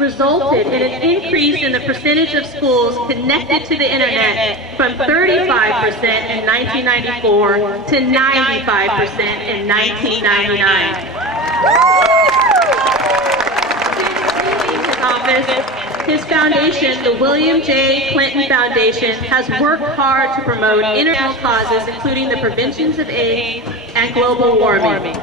resulted in an increase in the percentage of schools connected to the internet from 35% in 1994 to 95% in 1999. His foundation, the William J. Clinton Foundation, has worked hard to promote international causes, including the prevention of AIDS and global warming.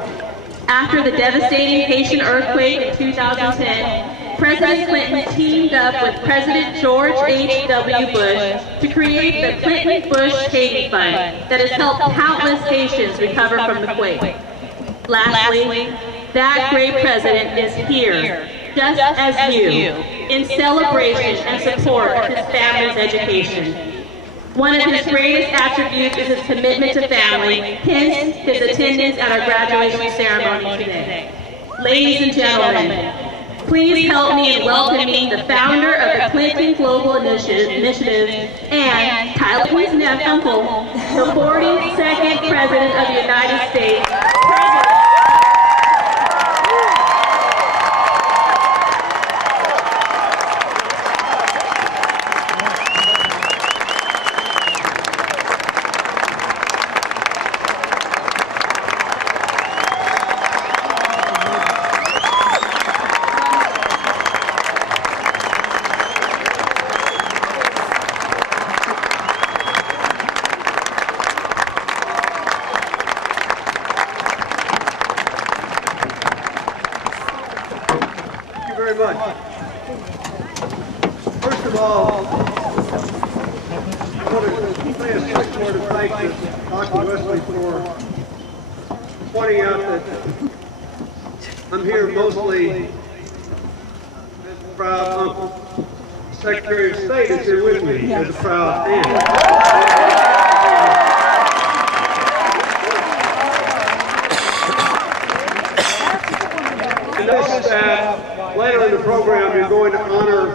After the devastating Haitian earthquake in 2010, President Clinton teamed up with President George H.W. Bush to create the Clinton-Bush Haiti Fund that has helped countless Haitians recover from the quake. Lastly, that great president is here, just as you, in celebration and support of his family's education. One of his greatest attributes is his commitment to family, hence his attendance at our graduation ceremony today. Ladies and gentlemen, please help me in welcoming the founder of the Clinton Global Initiative and Tyler Clinton's uncle, the 42nd President of the United States, very much. First of all, I want to say a quick word of thanks to Dr. Wesley for pointing out that I'm here mostly as a proud uncle. The Secretary of State is here with me as a proud aunt. Notice that later in the program you're going to honor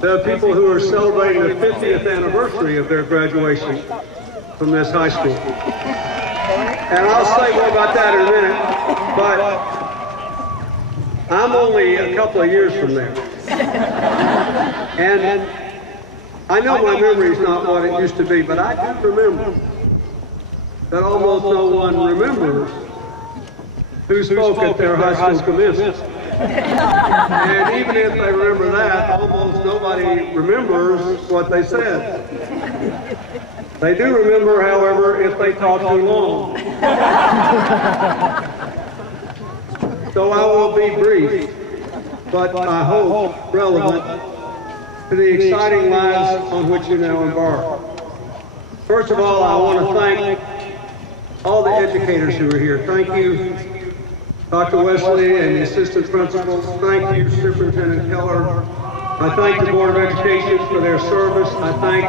the people who are celebrating the 50th anniversary of their graduation from this high school. And I'll say more about that in a minute, but I'm only a couple of years from there. And I know my memory is not what it used to be, but I do remember that almost no one remembers who spoke at their high school commencement. And even if they remember that, almost nobody remembers what they said. They do remember, however, if they talk too long. So I will be brief, but I hope relevant to the exciting lives on which you now embark. First of all, I want to thank all the educators who are here. Thank you, Dr. Wesley and the assistant principals. Thank you, Superintendent Keller. I thank the Board of Education for their service. I thank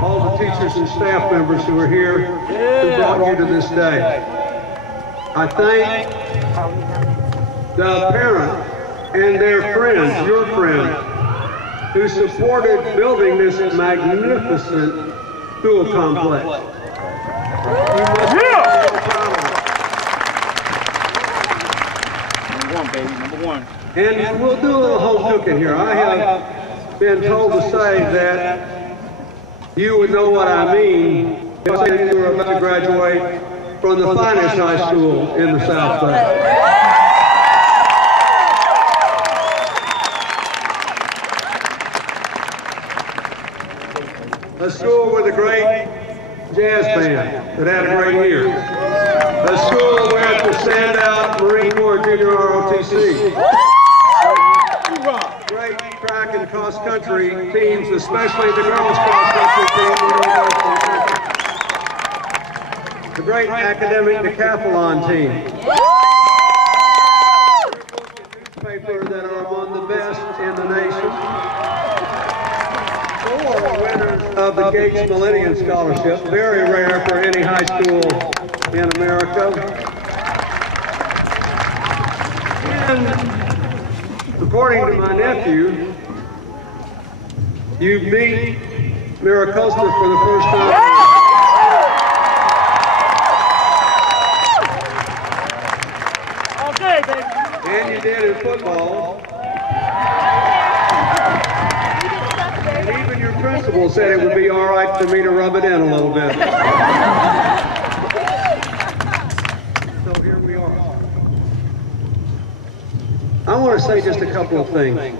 all the teachers and staff members who are here who brought you to this day. I thank the parents and their friends, your friends, who supported building this magnificent school complex. You must be so proud of it. Number one. And we'll do a little home cooking here. I have been told to say that you would know what I mean if I said you were about to graduate from the finest high school in the South Bay. A school with a great jazz band that had a great year. A school with the standout Marine Corps Junior ROTC. Great track and cross country teams, especially the girls cross country team. The great academic decathlon team. Newspaper that are among the best in the nation. 4 winners of the Gates Millennium Scholarship, very rare for any high school in America. And according to my nephew, you beat Maricosta for the first time. And you did in football. said it would be all right for me to rub it in a little bit. So here we are. I want to say just a couple of things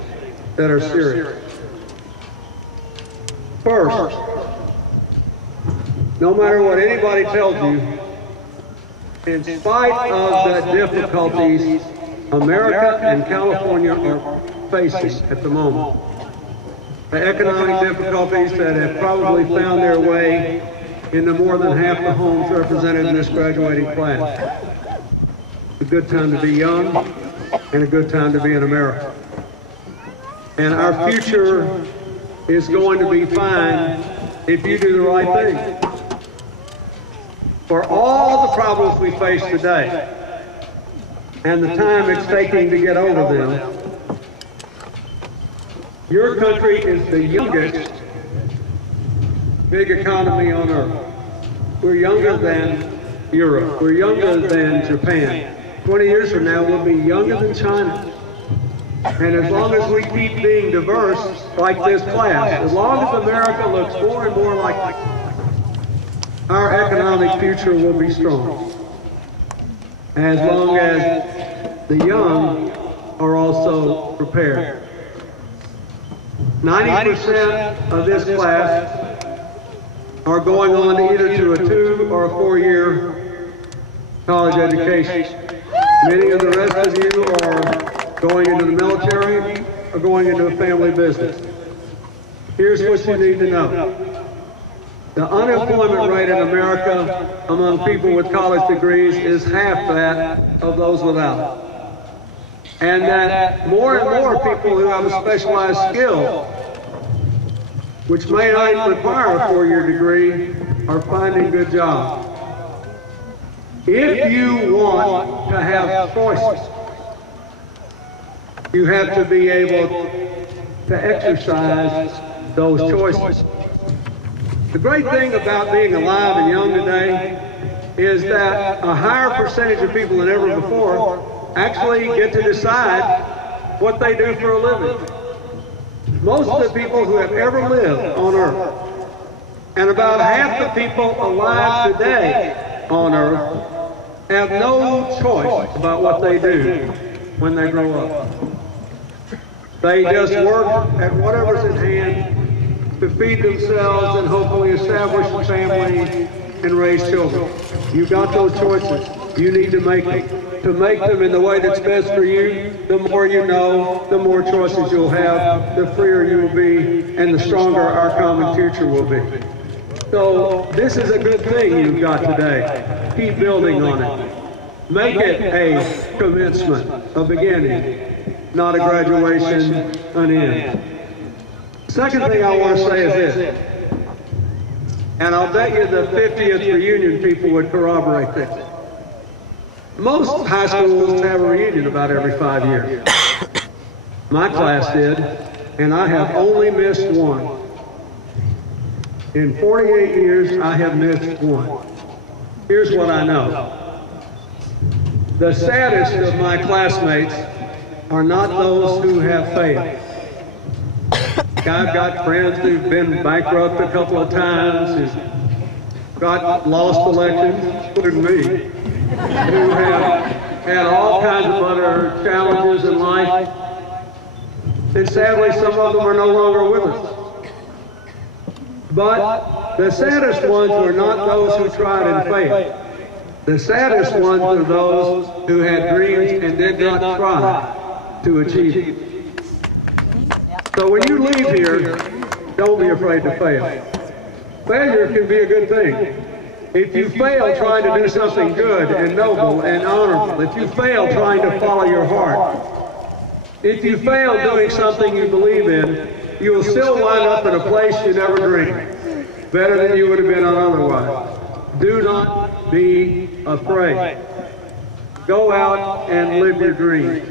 that are serious. First, no matter what anybody tells you, in spite of the difficulties America and California are facing at the moment, the economic difficulties that have probably found their way into more than half the homes represented in this graduating class. It's a good time to be young and a good time to be in America. And our future is going to be fine if you do the right thing. For all the problems we face today and the time it's taking to get over them, your country is the youngest big economy on earth. We're younger than Europe. We're younger than Japan. 20 years from now, we'll be younger than China. And as long as we keep being diverse like this class, as long as America looks more and more like our economic future will be strong. As long as the young are also prepared. 90% of this class are going on either to a 2- or a 4-year college education. Many of the rest of you are going into the military or going into a family business. Here's what you need to know. The unemployment rate in America among people with college degrees is half that of those without. And that more and more people who have a specialized skill, which may not require a 4-year degree, are finding good jobs. If you want to have choices, you have to be able to exercise those choices. The great thing about being alive and young today is that a higher percentage of people than ever before actually get to decide what they do for a living. Most of the people who have ever lived on earth, and about half the people alive today on earth, have no choice about what they do when they grow up. They just work at whatever's in hand to feed themselves and hopefully establish a family and raise children. You've got those choices. You need to make them. To make them in the way that's best for you, the more you know, the more choices you'll have, the freer you will be, and the stronger our common future will be. So this is a good thing you've got today. Keep building on it. Make it a commencement, a beginning, not a graduation, an end. Second thing I want to say is this, and I'll bet you the 50th reunion people would corroborate this. Most high schools have a reunion about every 5 years. My class did, and I have only missed one. In 48 years, I have missed one. Here's what I know. The saddest of my classmates are not those who have failed. I've got friends who've been bankrupt a couple of times, who've got lost elections, including me, who have had all kinds of other challenges in life, and sadly some of them are no longer with us. But the saddest ones were not those who tried and failed. The saddest ones were those who had dreams and did not try to achieve it. So when you leave here, don't be afraid to fail. Failure can be a good thing. If you fail trying to do something good and noble and honorable, if you fail trying to follow your heart, if you fail doing something you believe in, you will still wind up in a place you never dreamed, better than you would have been otherwise. Do not be afraid. Go out and live your dreams.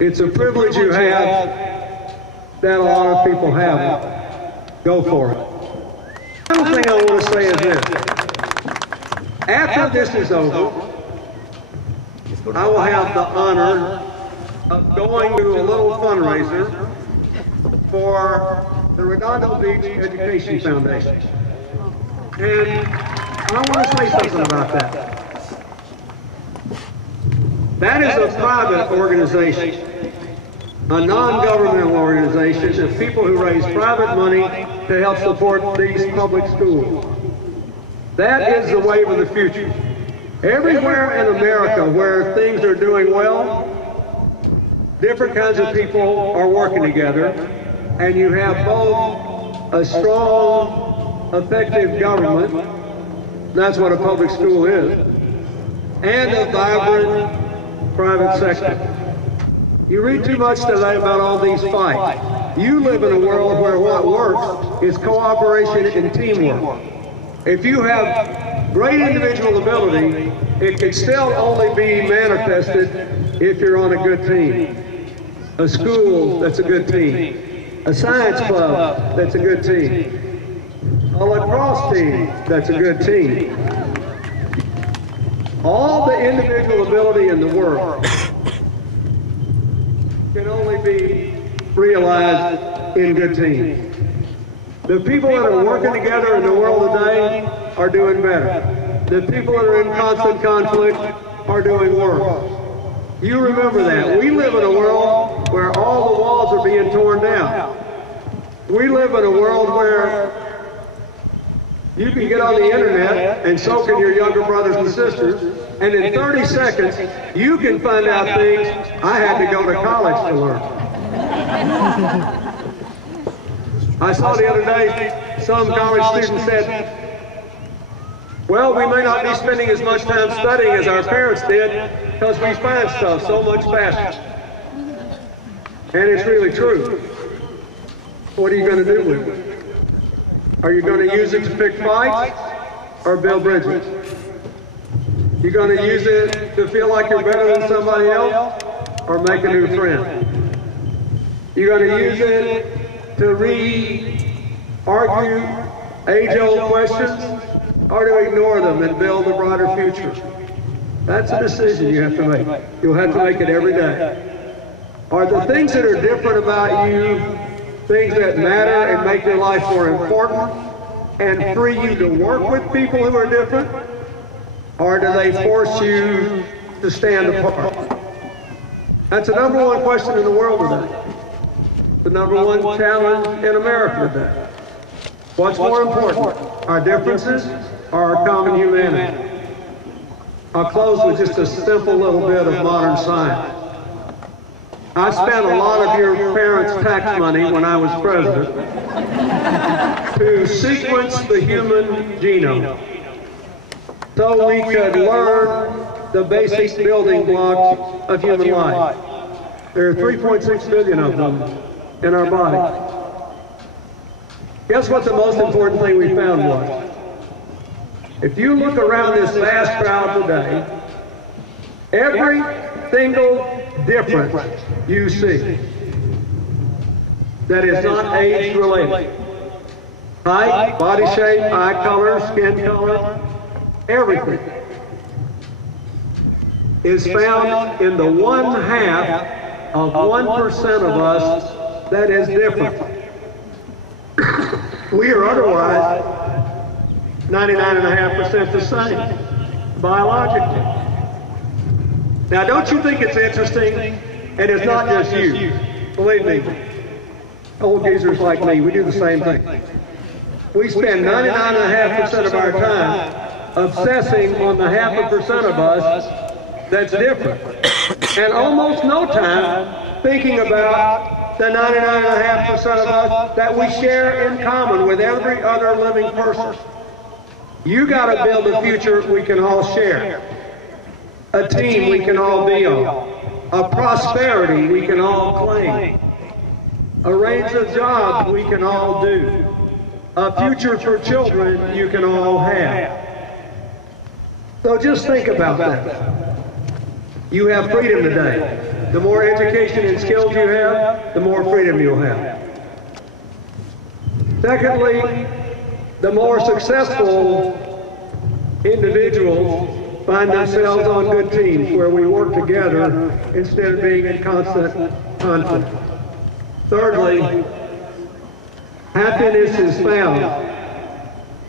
It's a privilege you have that a lot of people haven't. Go for it. The other thing I want to say is this. After this is over, I will have the honor of going to a little fundraiser for the Redondo Beach Education Foundation. And I want to say something about that. That is a private organization, a non-governmental organization of people who raise private money to help support these public schools. That is the wave of the future. Everywhere in America where things are doing well, different kinds of people are working together, and you have both a strong, effective government, that's what a public school is, and a vibrant private sector. You read too much today about all these fights. You live in a world where what works is cooperation and teamwork. If you have great individual ability, it can still only be manifested if you're on a good team. A school that's a good team. A science club that's a good team. A lacrosse team that's a good team. All the individual ability in the world can only be realized in good teams. The people that are working together in the world today are doing better. The people that are in constant conflict are doing worse. You remember that. We live in a world where all the walls are being torn down. We live in a world where you can get on the internet, and so can your younger brothers and sisters, and in 30 seconds, you can find out things I had to go to college to learn. I saw the other day, some college student said, well, we may not be spending as much time studying as our parents did because we find stuff so much faster. And it's really true. What are you going to do with it? Are you going to use it to pick fights or build bridges? You're going to use it to feel like you're better than somebody else or make a new friend? You're going to use it to argue age-old questions, or to ignore them and build a brighter future? That's a decision you have to make. You'll have to make it every day. Are the things that are different about you things that matter and make your life more important and free you to work with people who are different? Or do they force you to stand apart? That's the number one question in the world today. The number one challenge in America today. What's more important, our differences or our common humanity? I'll close with just a simple little bit of modern science. I spent a lot of your parents' tax money when I was president to sequence the human genome so we could learn the basic building blocks of human life. There are 3.6 billion of them in our body. Guess what the most important thing we found was? If you look around this vast crowd today, every single difference you see that is not age-related, height, body shape, eye color, skin color, everything is found in the 1/2 of 1% of us that is different. We are otherwise 99.5% the same, biologically. Now, don't you think it's interesting? And it's not just you. Believe me, old geezers like me, we do the same thing. We spend 99.5% of our time obsessing on the 0.5% of us that's different. And almost no time thinking about the 99.5% of us that we share in common with every other living person. You got to build a future we can all share, a team we can all be on, a prosperity we can all claim, a range of jobs we can all do, a future for children you can all have. So just think about that. You have freedom today. The more education and skills you have, the more freedom you'll have. Secondly, the more successful individuals find themselves on good teams where we work together instead of being in constant conflict. Thirdly, Happiness is found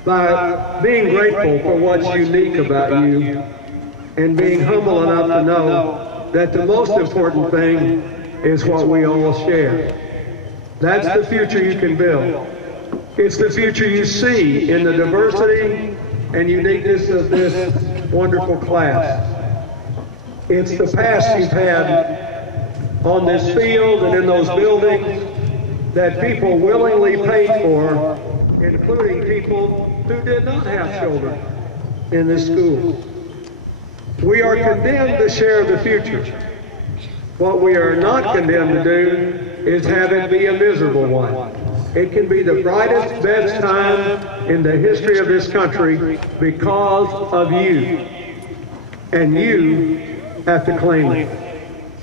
by being grateful for what's unique about you and being humble enough to know that the most important thing is what we all share. That's the future you can build. It's the future you see in the diversity and uniqueness of this wonderful class. It's the past you've had on this field and in those buildings that people willingly paid for, including people who did not have children in this school. We are condemned to share the future. What we are not condemned to do is have it be a miserable one. It can be the brightest, best time in the history of this country because of you. And you have to claim it.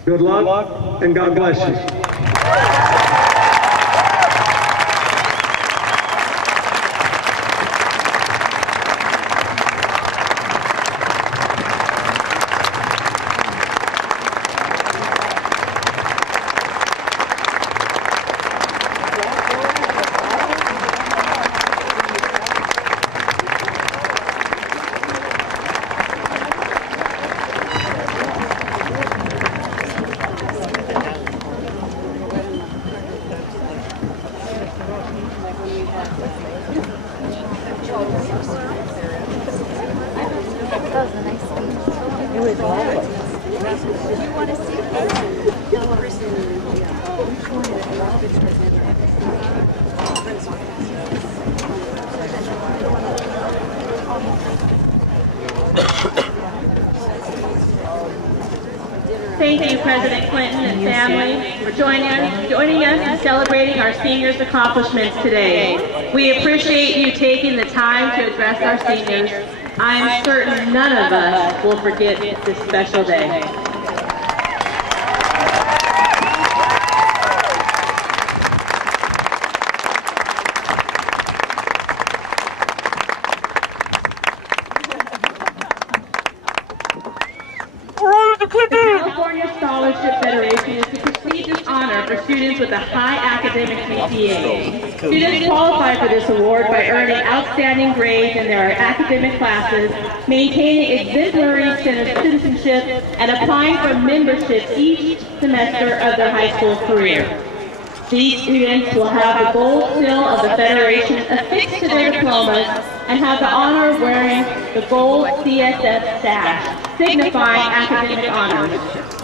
Good luck, and God bless you. Thank you, President Clinton and family, for joining us in celebrating our seniors' accomplishments today. We appreciate you taking the time to address our seniors. I'm certain none of us will forget this special day. California Scholarship Federation is the prestigious honor for students with a high academic GPA. Students qualify for this award by earning outstanding grades in their academic classes, maintaining exemplary citizenship, and applying for membership each semester of their high school career. These students will have the gold seal of the Federation affixed to their diplomas and have the honor of wearing the gold CSF sash, signifying academic honors.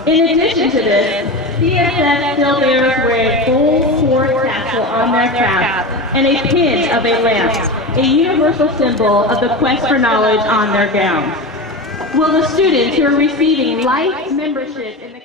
In addition to this, CSF still bearers wear a gold sword tassel on their cap and a pin of a lamp, a universal symbol of the quest for knowledge on their gowns. Will the students who are receiving life membership in the